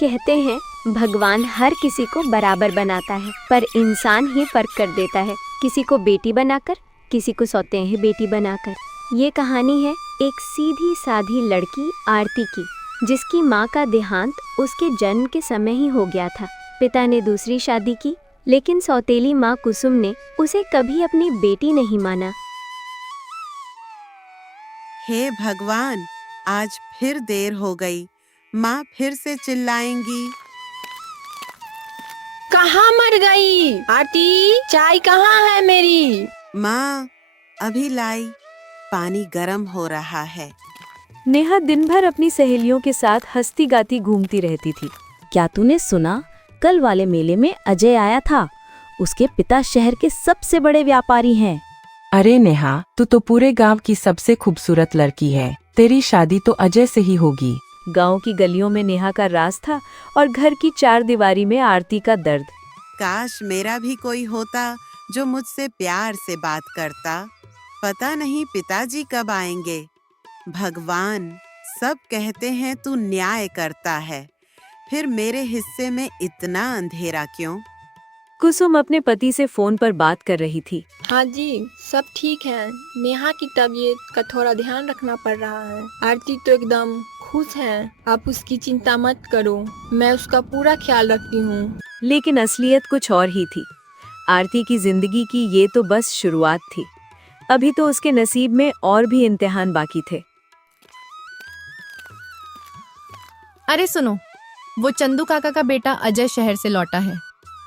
कहते हैं भगवान हर किसी को बराबर बनाता है, पर इंसान ही फर्क कर देता है, किसी को बेटी बनाकर, किसी को सौतेली बेटी बनाकर। ये कहानी है एक सीधी साधी लड़की आरती की, जिसकी माँ का देहांत उसके जन्म के समय ही हो गया था। पिता ने दूसरी शादी की, लेकिन सौतेली माँ कुसुम ने उसे कभी अपनी बेटी नहीं माना। हे भगवान, आज फिर देर हो गई, माँ फिर से चिल्लाएंगी। कहाँ मर गई आरती? चाय कहाँ है मेरी? माँ अभी लाई, पानी गर्म हो रहा है। नेहा दिन भर अपनी सहेलियों के साथ हंसती गाती घूमती रहती थी। क्या तूने सुना? कल वाले मेले में अजय आया था। उसके पिता शहर के सबसे बड़े व्यापारी हैं। अरे नेहा, तू तो पूरे गांव की सबसे खूबसूरत लड़की है। तेरी शादी तो अजय से ही होगी। गांव की गलियों में नेहा का राज था और घर की चार दीवारी में आरती का दर्द। काश मेरा भी कोई होता जो मुझसे प्यार से बात करता। पता नहीं पिताजी कब आएंगे। भगवान, सब कहते हैं तू न्याय करता है, फिर मेरे हिस्से में इतना अंधेरा क्यों? कुसुम अपने पति से फोन पर बात कर रही थी। हाँ जी, सब ठीक है। नेहा की तबीयत का थोड़ा ध्यान रखना पड़ रहा है। आरती तो एकदम खुश है, आप उसकी चिंता मत करो, मैं उसका पूरा ख्याल रखती हूँ। लेकिन असलियत कुछ और ही थी। आरती की जिंदगी की ये तो बस शुरुआत थी। अभी तो उसके नसीब में और भी इम्तिहान बाकी थे। अरे सुनो, वो चंदू काका का बेटा अजय शहर से लौटा है।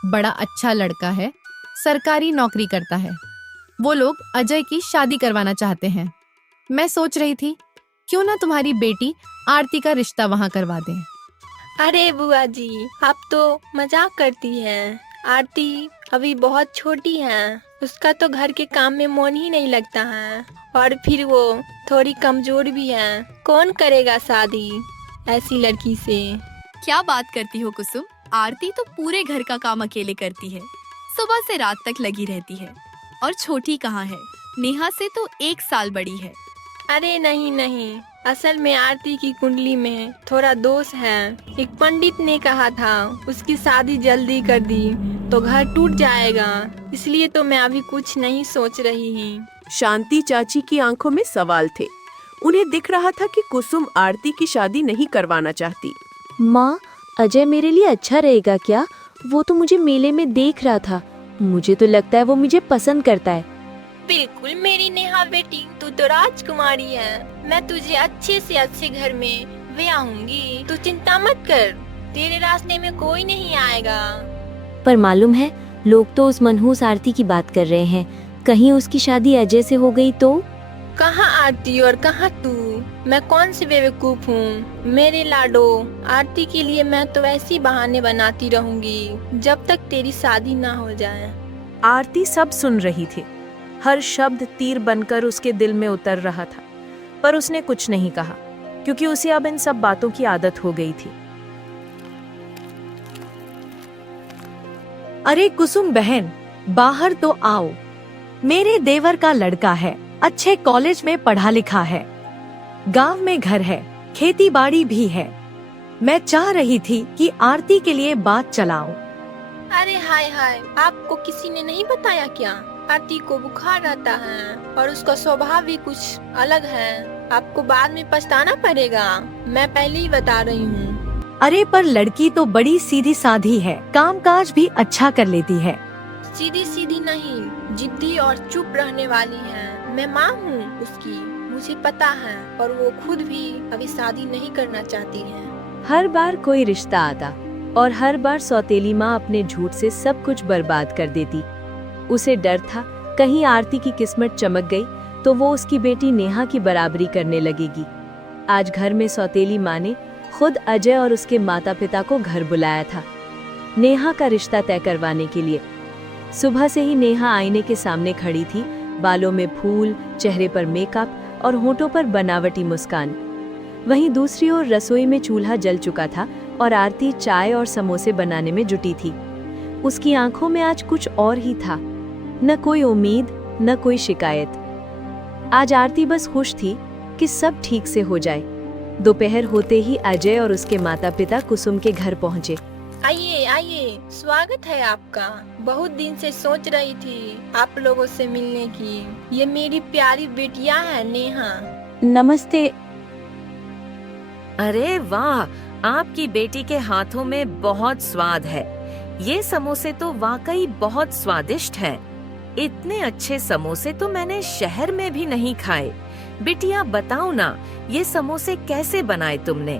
बड़ा अच्छा लड़का है, सरकारी नौकरी करता है। वो लोग अजय की शादी करवाना चाहते हैं। मैं सोच रही थी क्यों ना तुम्हारी बेटी आरती का रिश्ता वहाँ करवा दें। अरे बुआ जी, आप तो मजाक करती हैं। आरती अभी बहुत छोटी है, उसका तो घर के काम में मन ही नहीं लगता है, और फिर वो थोड़ी कमजोर भी है। कौन करेगा शादी ऐसी लड़की से? क्या बात करती हो कुसुम? आरती तो पूरे घर का काम अकेले करती है, सुबह से रात तक लगी रहती है। और छोटी कहाँ है? नेहा से तो 1 साल बड़ी है। अरे नहीं नहीं, असल में आरती की कुंडली में थोड़ा दोष है। एक पंडित ने कहा था उसकी शादी जल्दी कर दी तो घर टूट जाएगा, इसलिए तो मैं अभी कुछ नहीं सोच रही हूँ। शांति चाची की आंखों में सवाल थे। उन्हें दिख रहा था कि कुसुम आरती की शादी नहीं करवाना चाहती। माँ, अजय मेरे लिए अच्छा रहेगा क्या? वो तो मुझे मेले में देख रहा था। मुझे तो लगता है वो मुझे पसंद करता है। बिल्कुल मेरी नेहा बेटी, तू तो राजकुमारी है। मैं तुझे अच्छे से अच्छे घर में ब्याहूंगी, तू चिंता मत कर। तेरे रास्ते में कोई नहीं आएगा। पर मालूम है, लोग तो उस मनहूस आरती की बात कर रहे हैं। कहीं उसकी शादी अजय से हो गई तो? कहाँ आरती और कहाँ तू? मैं कौन सी बेवकूफ हूँ? मेरे लाडो, आरती के लिए मैं तो ऐसी बहाने बनाती रहूंगी जब तक तेरी शादी ना हो जाए। आरती सब सुन रही थी। हर शब्द तीर बनकर उसके दिल में उतर रहा था, पर उसने कुछ नहीं कहा, क्योंकि उसे अब इन सब बातों की आदत हो गई थी। अरे कुसुम बहन, बाहर तो आओ। मेरे देवर का लड़का है, अच्छे कॉलेज में पढ़ा लिखा है, गांव में घर है, खेती बाड़ी भी है। मैं चाह रही थी कि आरती के लिए बात चलाऊं। अरे हाय हाय, आपको किसी ने नहीं बताया क्या? आरती को बुखार रहता है और उसका स्वभाव भी कुछ अलग है। आपको बाद में पछताना पड़ेगा, मैं पहले ही बता रही हूँ। अरे पर लड़की तो बड़ी सीधी साधी है, कामकाज भी अच्छा कर लेती है। सीधी सीधी नहीं, जिद्दी और चुप रहने वाली है। मैं माँ हूँ उसकी, मुझे पता है, और वो खुद भी अभी शादी नहीं करना चाहती है। हर बार कोई रिश्ता आता और हर बार सौतेली माँ अपने झूठ से सब कुछ बर्बाद कर देती। उसे डर था कहीं आरती की किस्मत चमक गई तो वो उसकी बेटी नेहा की बराबरी करने लगेगी। आज घर में सौतेली माँ ने खुद अजय और उसके माता पिता को घर बुलाया था, नेहा का रिश्ता तय करवाने के लिए। सुबह से ही नेहा आईने के सामने खड़ी थी, बालों में फूल, चेहरे पर मेकअप और होठों पर बनावटी मुस्कान। वहीं दूसरी ओर रसोई में चूल्हा जल चुका था और आरती चाय और समोसे बनाने में जुटी थी। उसकी आंखों में आज कुछ और ही था, न कोई उम्मीद, न कोई शिकायत। आज आरती बस खुश थी कि सब ठीक से हो जाए। दोपहर होते ही अजय और उसके माता पिता कुसुम के घर पहुँचे। आइए आइए, स्वागत है आपका। बहुत दिन से सोच रही थी आप लोगों से मिलने की। ये मेरी प्यारी बेटियां हैं नेहा। नमस्ते। अरे वाह, आपकी बेटी के हाथों में बहुत स्वाद है। ये समोसे तो वाकई बहुत स्वादिष्ट हैं। इतने अच्छे समोसे तो मैंने शहर में भी नहीं खाए। बिटिया बताओ ना, ये समोसे कैसे बनाए तुमने?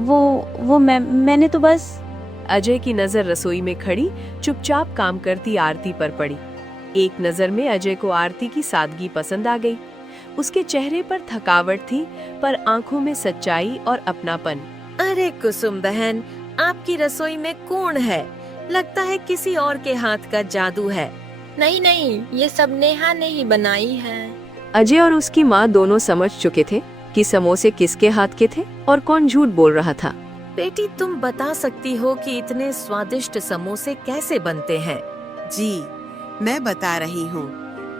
वो मैंने तो बस। अजय की नजर रसोई में खड़ी चुपचाप काम करती आरती पर पड़ी। एक नजर में अजय को आरती की सादगी पसंद आ गई। उसके चेहरे पर थकावट थी, पर आंखों में सच्चाई और अपनापन। अरे कुसुम बहन, आपकी रसोई में कौन है? लगता है किसी और के हाथ का जादू है। नहीं नहीं, ये सब नेहा ने ही बनाई है। अजय और उसकी माँ दोनों समझ चुके थे कि समोसे किसके हाथ के थे और कौन झूठ बोल रहा था। बेटी, तुम बता सकती हो कि इतने स्वादिष्ट समोसे कैसे बनते हैं? जी, मैं बता रही हूँ।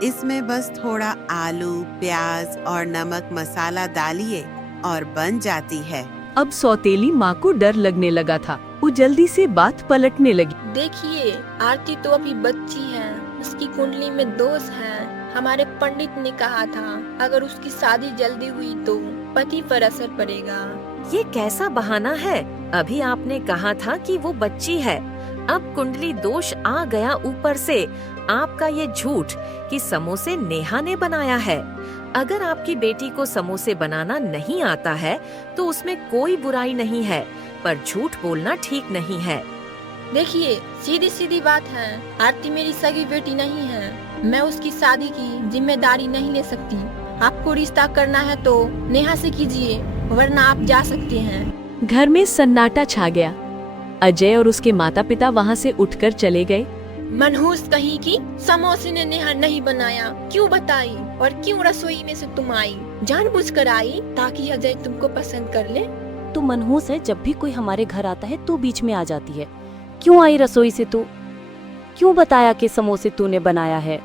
इसमें बस थोड़ा आलू, प्याज और नमक मसाला डालिए और बन जाती है। अब सौतेली माँ को डर लगने लगा था। वो जल्दी से बात पलटने लगी। देखिए, आरती तो अभी बच्ची है, उसकी कुंडली में दोष है। हमारे पंडित ने कहा था अगर उसकी शादी जल्दी हुई तो पति पर असर पड़ेगा। ये कैसा बहाना है? अभी आपने कहा था कि वो बच्ची है, अब कुंडली दोष आ गया ऊपर से। आपका ये झूठ कि समोसे नेहा ने बनाया है। अगर आपकी बेटी को समोसे बनाना नहीं आता है तो उसमें कोई बुराई नहीं है, पर झूठ बोलना ठीक नहीं है। देखिए, सीधी सीधी बात है, आरती मेरी सगी बेटी नहीं है। मैं उसकी शादी की जिम्मेदारी नहीं ले सकती। आपको रिश्ता करना है तो नेहा से कीजिए, वरना आप जा सकते हैं। घर में सन्नाटा छा गया। अजय और उसके माता पिता वहाँ से उठकर चले गए। मनहूस कहीं की, समोसे ने नेहा नहीं बनाया। क्यों बताई? और क्यों रसोई में से तुम आई? जानबूझकर आई ताकि अजय तुमको पसंद कर ले? तू मनहूस है, जब भी कोई हमारे घर आता है तू बीच में आ जाती है। क्यों आई रसोई से तू? क्यों बताया कि समोसे तूने बनाया है?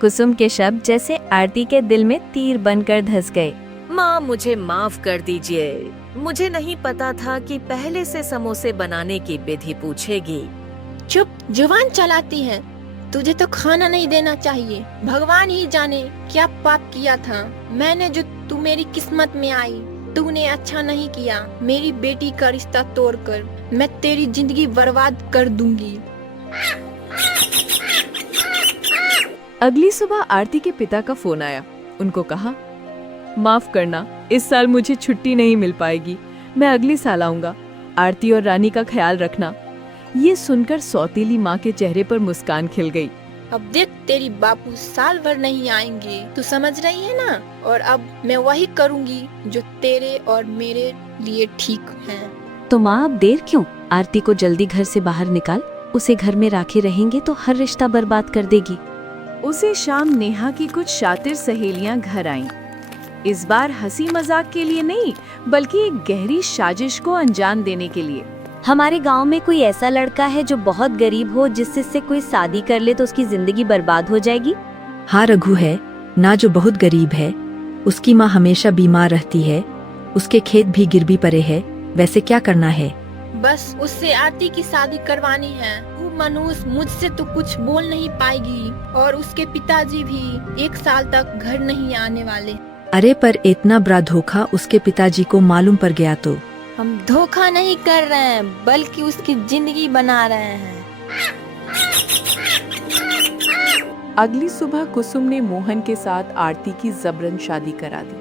कुसुम के शब्द जैसे आरती के दिल में तीर बनकर धंस गए। माँ, मुझे माफ कर दीजिए। मुझे नहीं पता था कि पहले से समोसे बनाने की विधि पूछेगी। चुप, जुबान चलाती है। तुझे तो खाना नहीं देना चाहिए। भगवान ही जाने क्या पाप किया था मैंने जो तू मेरी किस्मत में आई। तूने अच्छा नहीं किया। मेरी बेटी का रिश्ता तोड़कर मैं तेरी जिंदगी बर्बाद कर दूंगी। अगली सुबह आरती के पिता का फोन आया। उनको कहा, माफ करना, इस साल मुझे छुट्टी नहीं मिल पाएगी। मैं अगले साल आऊंगा। आरती और रानी का ख्याल रखना। ये सुनकर सौतेली माँ के चेहरे पर मुस्कान खिल गई। अब देख, तेरी बापू साल भर नहीं आएंगे, तू समझ रही है ना? और अब मैं वही करूंगी जो तेरे और मेरे लिए ठीक है। तो माँ, अब देर क्यों? आरती को जल्दी घर से बाहर निकाल। उसे घर में राखे रहेंगे तो हर रिश्ता बर्बाद कर देगी। उसे शाम नेहा की कुछ शातिर सहेलियां घर आईं। इस बार हंसी मजाक के लिए नहीं, बल्कि एक गहरी साजिश को अंजाम देने के लिए। हमारे गांव में कोई ऐसा लड़का है जो बहुत गरीब हो, जिससे कोई शादी कर ले तो उसकी जिंदगी बर्बाद हो जाएगी। हाँ, रघु है ना जो बहुत गरीब है। उसकी माँ हमेशा बीमार रहती है। उसके खेत भी गिरवी पड़े हैं। वैसे क्या करना है? बस उससे आरती की शादी करवानी है। वो मनूस मुझसे तो कुछ बोल नहीं पाएगी और उसके पिताजी भी 1 साल तक घर नहीं आने वाले। अरे पर इतना बड़ा धोखा उसके पिताजी को मालूम पड़ गया तो? हम धोखा नहीं कर रहे हैं, बल्कि उसकी जिंदगी बना रहे हैं। अगली सुबह कुसुम ने मोहन के साथ आरती की जबरन शादी करा दी।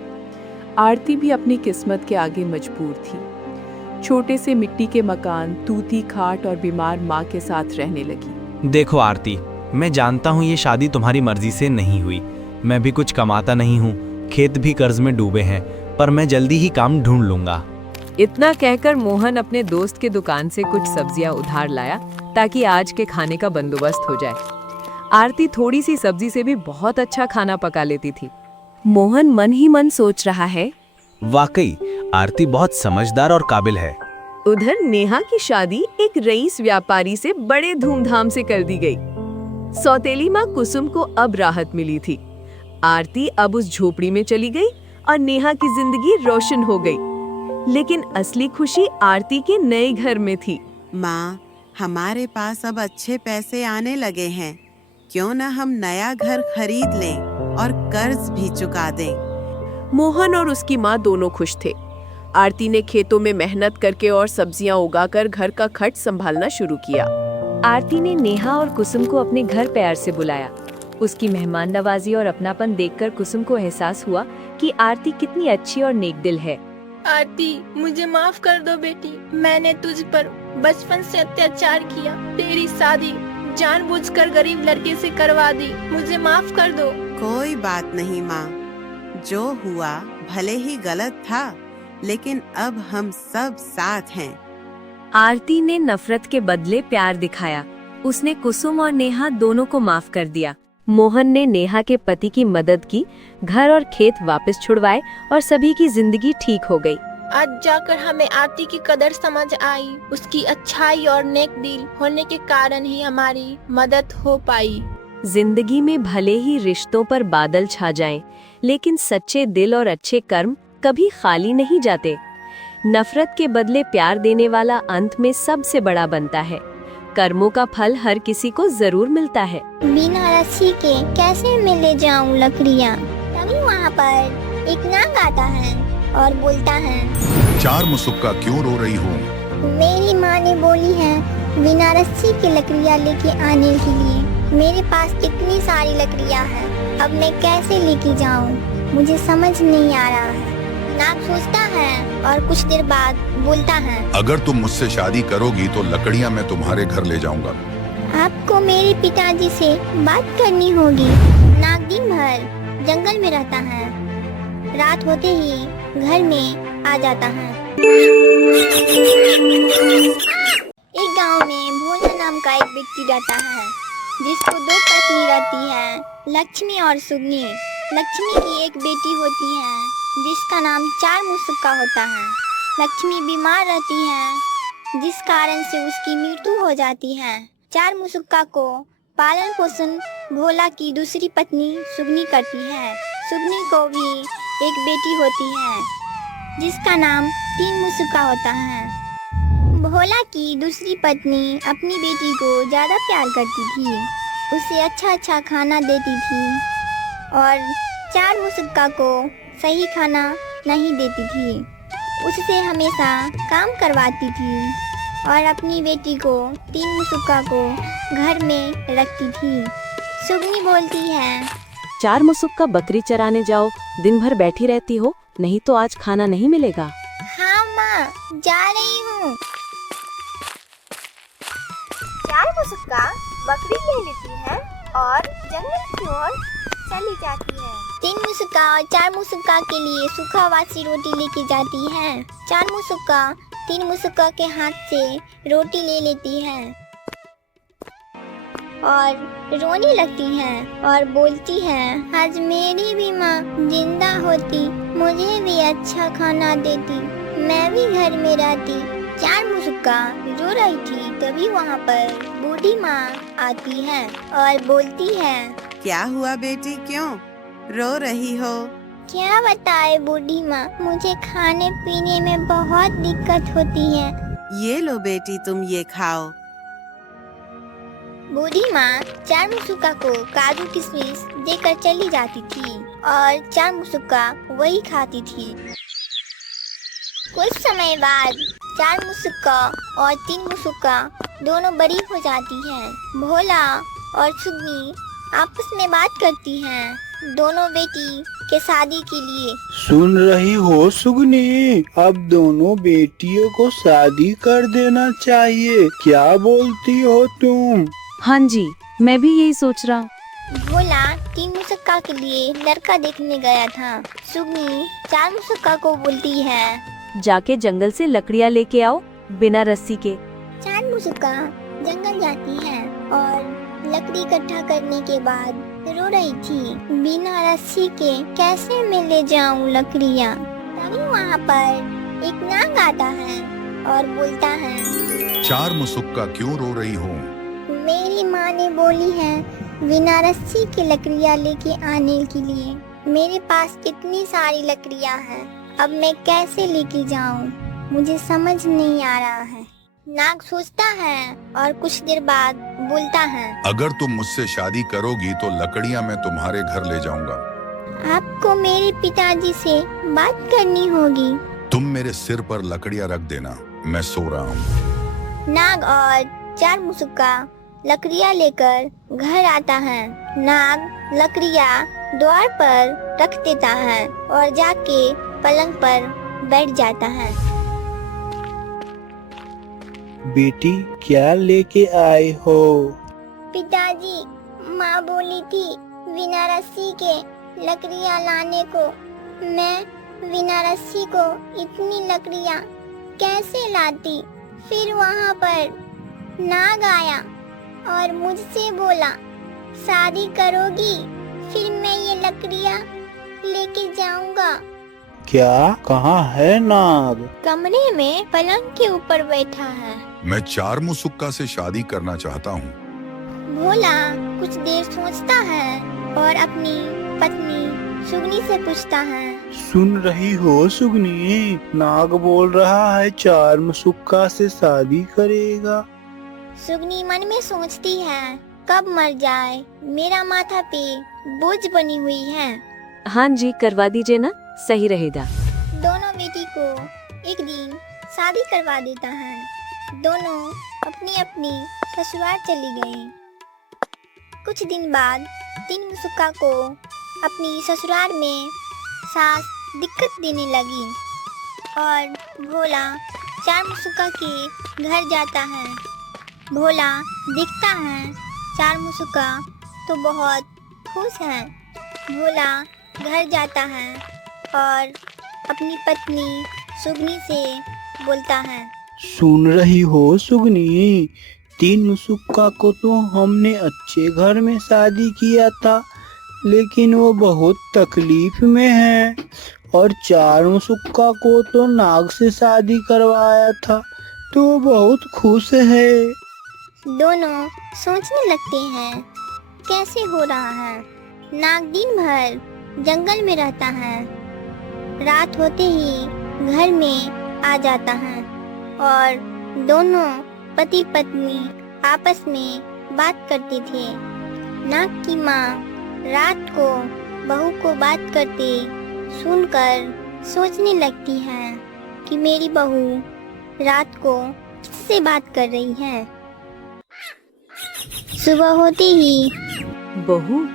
आरती भी अपनी किस्मत के आगे मजबूर थी। छोटे से मिट्टी के मकान, तूती खाट और बीमार माँ के साथ रहने लगी। देखो आरती, मैं जानता हूँ ये शादी तुम्हारी मर्जी से नहीं हुई। मैं भी कुछ कमाता नहीं हूँ, खेत भी कर्ज में डूबे हैं, पर मैं जल्दी ही काम ढूंढ लूंगा। इतना कहकर मोहन अपने दोस्त के दुकान से कुछ सब्जियां उधार लाया ताकि आज के खाने का बंदोबस्त हो जाए। आरती थोड़ी सी सब्जी से भी बहुत अच्छा खाना पका लेती थी। मोहन मन ही मन सोच रहा है, वाकई आरती बहुत समझदार और काबिल है। उधर नेहा की शादी एक रईस व्यापारी से बड़े धूमधाम से कर दी गई। सौतेली माँ कुसुम को अब राहत मिली थी। आरती अब उस झोपड़ी में चली गई और नेहा की जिंदगी रोशन हो गई। लेकिन असली खुशी आरती के नए घर में थी। माँ, हमारे पास अब अच्छे पैसे आने लगे हैं, क्यों न हम नया घर खरीद लें और कर्ज भी चुका दें। मोहन और उसकी माँ दोनों खुश थे। आरती ने खेतों में मेहनत करके और सब्जियां उगाकर घर का खर्च संभालना शुरू किया। आरती ने नेहा और कुसुम को अपने घर प्यार से बुलाया। उसकी मेहमान नवाजी और अपनापन देखकर कुसुम को एहसास हुआ कि आरती कितनी अच्छी और नेकदिल है। आरती, मुझे माफ कर दो बेटी। मैंने तुझ पर बचपन से अत्याचार किया। तेरी शादी जानबूझकर गरीब लड़के से करवा दी। मुझे माफ कर दो। कोई बात नहीं माँ, जो हुआ भले ही गलत था, लेकिन अब हम सब साथ हैं। आरती ने नफरत के बदले प्यार दिखाया। उसने कुसुम और नेहा दोनों को माफ कर दिया। मोहन ने नेहा के पति की मदद की, घर और खेत वापस छुड़वाए और सभी की जिंदगी ठीक हो गई। आज जाकर हमें आरती की कदर समझ आई। उसकी अच्छाई और नेक दिल होने के कारण ही हमारी मदद हो पाई। जिंदगी में भले ही रिश्तों पर बादल छा जाएं, लेकिन सच्चे दिल और अच्छे कर्म कभी खाली नहीं जाते। नफरत के बदले प्यार देने वाला अंत में सबसे बड़ा बनता है। कर्मों का फल हर किसी को जरूर मिलता है। बिना रस्सी के कैसे मैं ले जाऊं लकड़ियाँ। तभी वहाँ पर एक नाग आता है और बोलता है, चार मुसुक्का क्यों रो रही हो? मेरी माँ ने बोली है बिना रस्सी के लकड़ियाँ लेके आने के लिए। मेरे पास इतनी सारी लकड़ियाँ हैं, अब मैं कैसे लेके जाऊँ, मुझे समझ नहीं आ रहा है। नाग सोचता है और कुछ देर बाद बोलता है, अगर तुम मुझसे शादी करोगी तो लकड़ियाँ मैं तुम्हारे घर ले जाऊंगा। आपको मेरे पिताजी से बात करनी होगी। नाग दिन भर जंगल में रहता है, रात होते ही घर में आ जाता है। एक गांव में भोला नाम का एक व्यक्ति रहता है, जिसको दो पत्नी रहती है, लक्ष्मी और सुगनी। लक्ष्मी की एक बेटी होती है जिसका नाम चार मुसुक्का होता है। लक्ष्मी बीमार रहती है, जिस कारण से उसकी मृत्यु हो जाती है। चार मुसुक्का को पालन पोषण भोला की दूसरी पत्नी सुगनी करती है। सुगनी को भी एक बेटी होती है जिसका नाम तीन मुसुक्का होता है। भोला की दूसरी पत्नी अपनी बेटी को ज्यादा प्यार करती थी, उसे अच्छा अच्छा खाना देती थी और चार मुसुक्का को सही खाना नहीं देती थी। उससे हमेशा काम करवाती थी और अपनी बेटी को तीन मुसुक्का को घर में रखती थी। सुगनी बोलती है, चार मुसुक्का बकरी चराने जाओ, दिन भर बैठी रहती हो, नहीं तो आज खाना नहीं मिलेगा। हाँ माँ, जा रही हूँ। चार मुसुक्का बकरी ले लेती है और जंगल की ओर चली जाती है। तीन मुसुक्का और चार मुसुक्का के लिए सूखावासी रोटी लेके जाती है। चार मुसुक्का तीन मुसुक्का के हाथ से रोटी ले लेती है और रोने लगती है और बोलती है, आज मेरी भी माँ जिंदा होती, मुझे भी अच्छा खाना देती, मैं भी घर में रहती। चार मुसुक्का रो रही थी, तभी वहाँ पर बूढ़ी माँ आती है और बोलती है, क्या हुआ बेटी, क्यों रो रही हो? क्या बताए बूढ़ी माँ, मुझे खाने पीने में बहुत दिक्कत होती है। ये लो बेटी, तुम ये खाओ। बूढ़ी माँ चार मुसुक्का को काजू किशमिश देकर चली जाती थी और चार मुसुक्का वही खाती थी। कुछ समय बाद चार मुसुक्का और तीन मुसुक्का दोनों बड़ी हो जाती हैं। भोला और सुगनी आपस में बात करती हैं, दोनों बेटी के शादी के लिए। सुन रही हो सुगनी, अब दोनों बेटियों को शादी कर देना चाहिए, क्या बोलती हो तुम? हाँ जी, मैं भी यही सोच रहा हूँ। भोला तीन मुसुक्का के लिए लड़का देखने गया था। सुगनी चार मुसुक्का को बोलती है, जाके जंगल से लकड़ियाँ लेके आओ बिना रस्सी के। चार मुसुक्का जंगल जाती है और लकड़ी इकट्ठा करने के बाद रो रही थी, बिना रस्सी के कैसे मैं ले जाऊं लकड़ियाँ। तभी वहाँ पर एक नाग आता है और बोलता है, चार मुसुक्का क्यों रो रही हो? मेरी माँ ने बोली है बिना रस्सी के लकड़ियाँ लेके आने के लिए। मेरे पास इतनी सारी लकड़ियां हैं, अब मैं कैसे लेके जाऊं? मुझे समझ नहीं आ रहा है। नाग सोचता है और कुछ देर बाद बोलता है, अगर तुम मुझसे शादी करोगी तो लकड़ियां मैं तुम्हारे घर ले जाऊंगा। आपको मेरे पिताजी से बात करनी होगी। तुम मेरे सिर पर लकड़ियां रख देना, मैं सो रहा हूँ। नाग और चार मुसुक्का लकड़ियां लेकर घर आता है। नाग लकड़ियां द्वार पर रख देता है और जाके पलंग पर बैठ जाता है। बेटी क्या लेके आए हो? पिताजी, माँ बोली थी बिना रस्सी के लकड़ियां लाने को। मैं बिना रस्सी को इतनी लकड़ियां कैसे लाती? फिर वहाँ पर नाग आया और मुझसे बोला, शादी करोगी? फिर मैं ये लकड़ियां लेके जाऊंगा। क्या? कहाँ है नाग? कमरे में पलंग के ऊपर बैठा है। मैं चार मुसुक्का से शादी करना चाहता हूँ। भोला कुछ देर सोचता है और अपनी पत्नी सुगनी से पूछता है, सुन रही हो सुगनी? नाग बोल रहा है चार मुसुक्का से शादी करेगा। सुगनी मन में सोचती है, कब मर जाए, मेरा माथा पे बोझ बनी हुई है। हाँ जी, करवा दीजिए ना, सही रहेगा। दोनों बेटी को एक दिन शादी करवा देता है। दोनों अपनी अपनी ससुराल चली गईं। कुछ दिन बाद तीन मुसुक्का को अपनी ससुराल में सास दिक्कत देने लगी और भोला चार मुसुक्का के घर जाता है। भोला देखता है चार मुसुक्का तो बहुत खुश है। भोला घर जाता है और अपनी पत्नी सुगनी से बोलता है, सुन रही हो सुगनी? तीन मुसुक्का को तो हमने अच्छे घर में शादी किया था, लेकिन वो बहुत तकलीफ में है। और चार मुसुक्का को तो नाग से शादी करवाया था, तो वो बहुत खुश है। दोनों सोचने लगते हैं, कैसे हो रहा है? नाग दिन भर जंगल में रहता है, रात होते ही घर में आ जाता है और दोनों पति पत्नी आपस में बात करते थे। नाग की माँ रात को बहू को बात करते सुनकर सोचने लगती है कि मेरी बहू रात को किससे बात कर रही है। सुबह होते ही, बहू,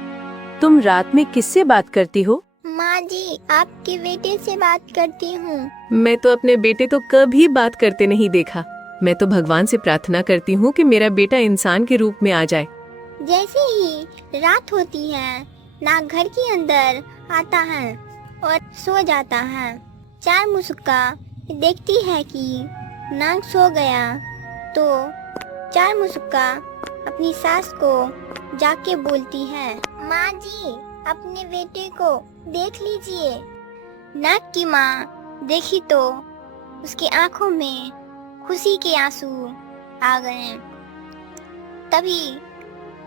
तुम रात में किससे बात करती हो? माँ जी, आपके बेटे से बात करती हूँ। मैं तो अपने बेटे तो कभी बात करते नहीं देखा। मैं तो भगवान से प्रार्थना करती हूँ कि मेरा बेटा इंसान के रूप में आ जाए। जैसे ही रात होती है, नाग घर के अंदर आता है और सो जाता है। चार मुसुक्का देखती है कि नाग सो गया, तो चार मुसुक्का अपनी सास को जाके बोलती है, माँ जी, अपने बेटे को देख लीजिए। नाग की माँ देखी तो उसकी आंखों में खुशी के आंसू आ गए। तभी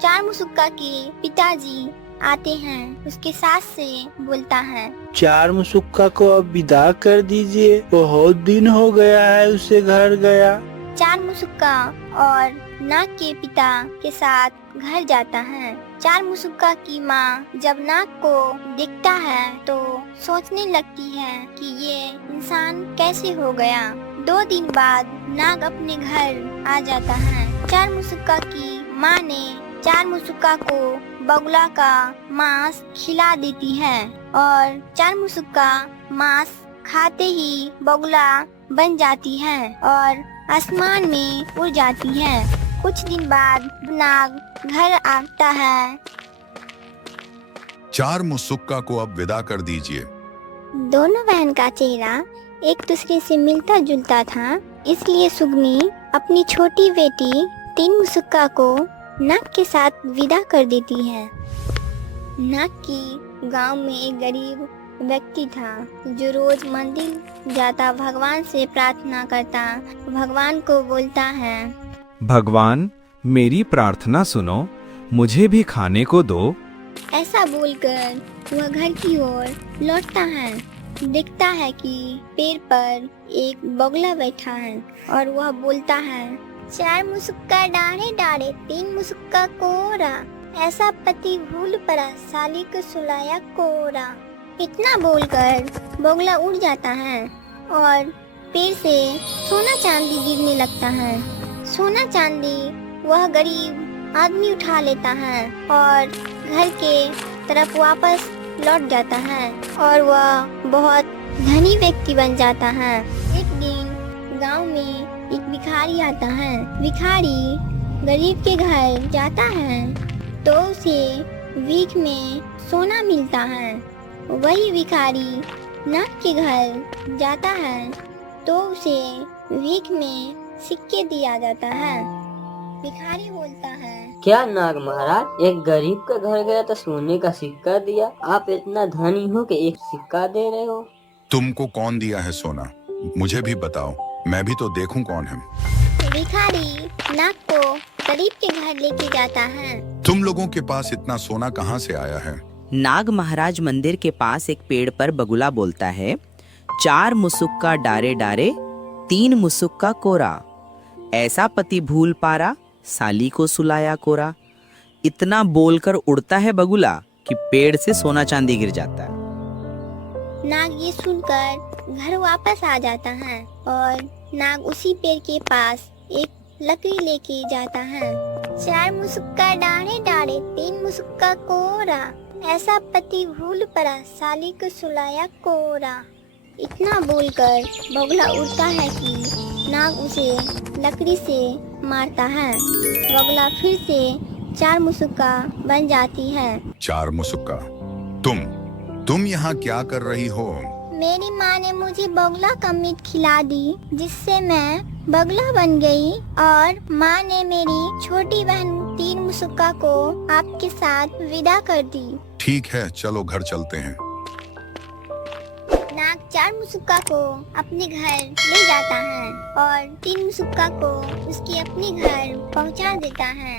चार मुसुक्का के पिताजी आते हैं, उसके सास से बोलता है, चार मुसुक्का को अब विदा कर दीजिए, बहुत दिन हो गया है उसे घर गया। चार मुसुक्का और नाग के पिता के साथ घर जाता है। चार मुसुक्का की माँ जब नाग को देखता है तो सोचने लगती है कि ये इंसान कैसे हो गया। 2 दिन बाद नाग अपने घर आ जाता है। चार मुसुक्का की माँ ने चार मुसुक्का को बगुला का मांस खिला देती है और चार मुसुक्का मांस खाते ही बगुला बन जाती है और आसमान में उड़ जाती है। कुछ दिन बाद नाग घर आता है। चार मुसुक्का को अब विदा कर दीजिए। दोनों बहन का चेहरा एक दूसरे से मिलता जुलता था, इसलिए सुगनी अपनी छोटी बेटी तीन मुसुक्का को नाग के साथ विदा कर देती है। नाग की गांव में एक गरीब व्यक्ति था जो रोज मंदिर जाता, भगवान से प्रार्थना करता, भगवान को बोलता है, भगवान, मेरी प्रार्थना सुनो, मुझे भी खाने को दो। ऐसा बोलकर वह घर की ओर लौटता है। देखता है कि पेड़ पर एक बगुला बैठा है और वह बोलता है, 4 मुसुक्का डाढ़े डाढ़े 3 मुसुक्का कोरा, ऐसा पति भूल पड़ा साली को सुलाया कोरा। इतना बोलकर बगुला उड़ जाता है और पेड़ से सोना चांदी गिरने लगता है। सोना चांदी वह गरीब आदमी उठा लेता है और घर के तरफ वापस लौट जाता है और वह बहुत धनी व्यक्ति बन जाता है। एक दिन गांव में एक भिखारी आता है। भिखारी गरीब के घर जाता है तो उसे भीख में सोना मिलता है। वही भिखारी नाग के घर जाता है तो उसे भीख में सिक्के दिया जाता है। भिखारी बोलता है, क्या नाग महाराज, एक गरीब का घर गया तो सोने का सिक्का दिया, आप इतना धनी हो कि एक सिक्का दे रहे हो। तुमको कौन दिया है सोना, मुझे भी बताओ, मैं भी तो देखूं कौन है। भिखारी नाग को गरीब के घर लेके जाता है। तुम लोगों के पास इतना सोना कहाँ से आया है? नाग महाराज मंदिर के पास एक पेड़ पर बगुला बोलता है, 4 मुसुक्का डारे डारे 3 मुसुक्का कोरा, ऐसा पति भूल पारा साली को सुलाया कोरा। इतना बोलकर उड़ता है बगुला कि पेड़ से सोना चांदी गिर जाता है। नाग ये सुनकर घर वापस आ जाता है और नाग उसी पेड़ के पास एक लकड़ी लेके जाता है। 4 मुसुक्का डाढ़े डाढ़े 3 मुसुक्का कोरा, ऐसा पति भूल पड़ा साली को सुलाया कोरा। इतना बोलकर बगुला उड़ता है कि नाग उसे लकड़ी से मारता है। बगुला फिर से 4 मुसुक्का बन जाती है। 4 मुसुक्का? तुम यहाँ क्या कर रही हो? मेरी माँ ने मुझे बगुला का मीट खिला दी, जिससे मैं बगुला बन गई और माँ ने मेरी छोटी बहन 3 मुसुक्का को आपके साथ विदा कर दी। ठीक है, चलो घर चलते हैं। नाग 4 मुसुक्का को अपने घर ले जाता है और 3 मुसुक्का को उसके अपने घर पहुंचा देता है।